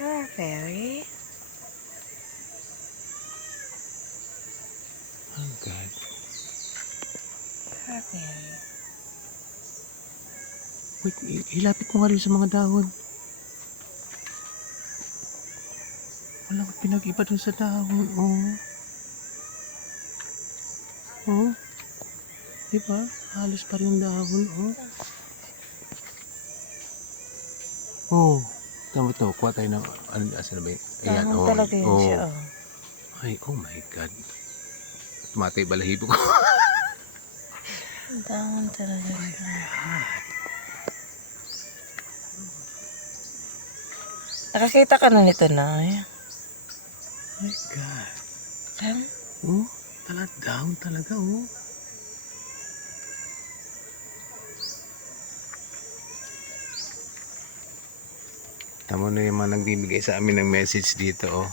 Strawberry. Oh God. Strawberry. Wait, i- ilapit mo nga rin sa mga dahon. Walang pinag-iba dun sa dahon. Oh. Oh. Diba? Halos pa rin dahon. Oh. Oh. Tama to. Kuha tayo ng... Ano, asan na ba yun? Ayan. Oh. talaga yun oh. siya. Oh. Ay, oh my God. Tumatay balahibo ko. Tama talaga siya. Nakakita ka na nito na. Oh my God. Kam? Oh. Tala down talaga. Oh. Tama na yung mga nagbibigay sa amin ng message dito oh.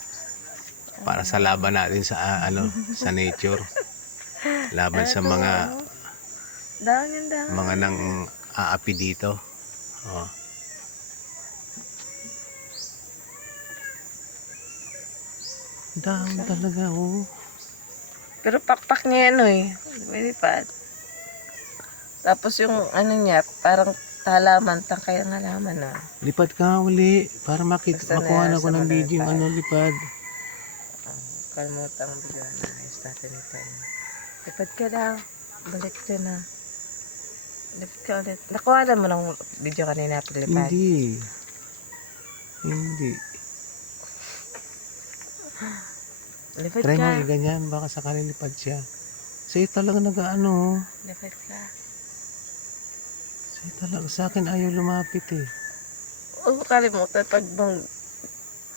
Para sa laban natin sa ah, ano, sa nature. Laban sa mga mga nang aapi dito. Oh. Down talaga oh. Pero pakpak niya yan eh. Lumilipad. Tapos yung ano niya, parang halaman, tangkay ang halaman ah. Lipad ka uli para makita Basta na makuha na ko ng video lipad. ano lipad. Mo bigla na ayos natin ito. Lipad ka daw. Balik ka na. Lipad ka ulit. Nakuha na mo ng video kanina paglipad. Hindi. Hindi. Lipad Try ka. mo ganyan baka sakali lipad siya. Sa'yo talaga nag-ano. Lipad ka. Sa'yo talaga. Sa akin ayaw lumapit eh. Huwag mo kalimutan pag bang...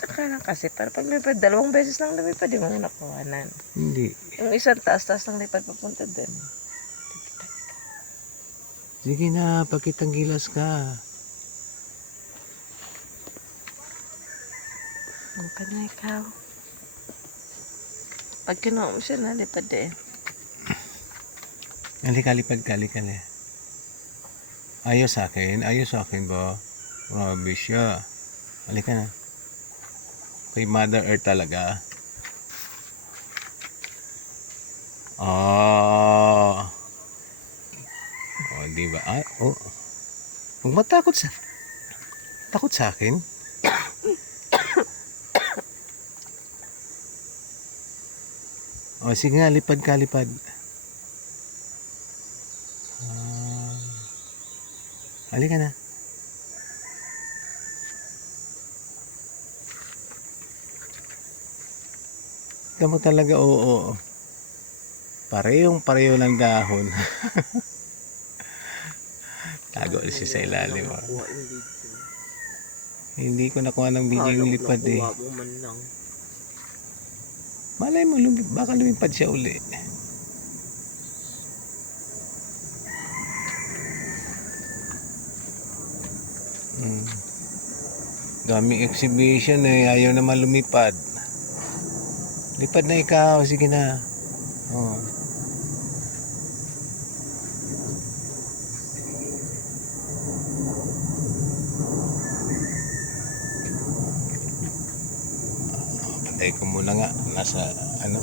Taka lang kasi, para pag lipad, dalawang beses lang lumipad, di mo nakuhanan. Hindi. Yung isang taas, taas lang lipad papunta dun. Sige na, pagkitang gilas ka. Ang ka na ikaw. Pag kinuha mo siya, nalipad eh. Halika, lipad ka, halika na. Ayaw sa akin, ayaw sa akin ba? Grabe siya. Halika na. Kay Mother Earth talaga. Ah. Oh, di ba? Ah, oh. Huwag matakot sa... Takot sa akin? oh, sige nga, lipad ka, lipad. Ah. Halika na. Tignan mo talaga, oo, oo. Parehong pareho ng dahon. Tago ulit siya sa ilalim. ah. Hindi ko nakuha ng video yung lipad eh. Malay mo, lumi, baka lumipad siya uli. Daming exhibition eh, ayaw naman lumipad. Lipad na ikaw, sige na. Oh. Pantay ko muna nga, nasa ano,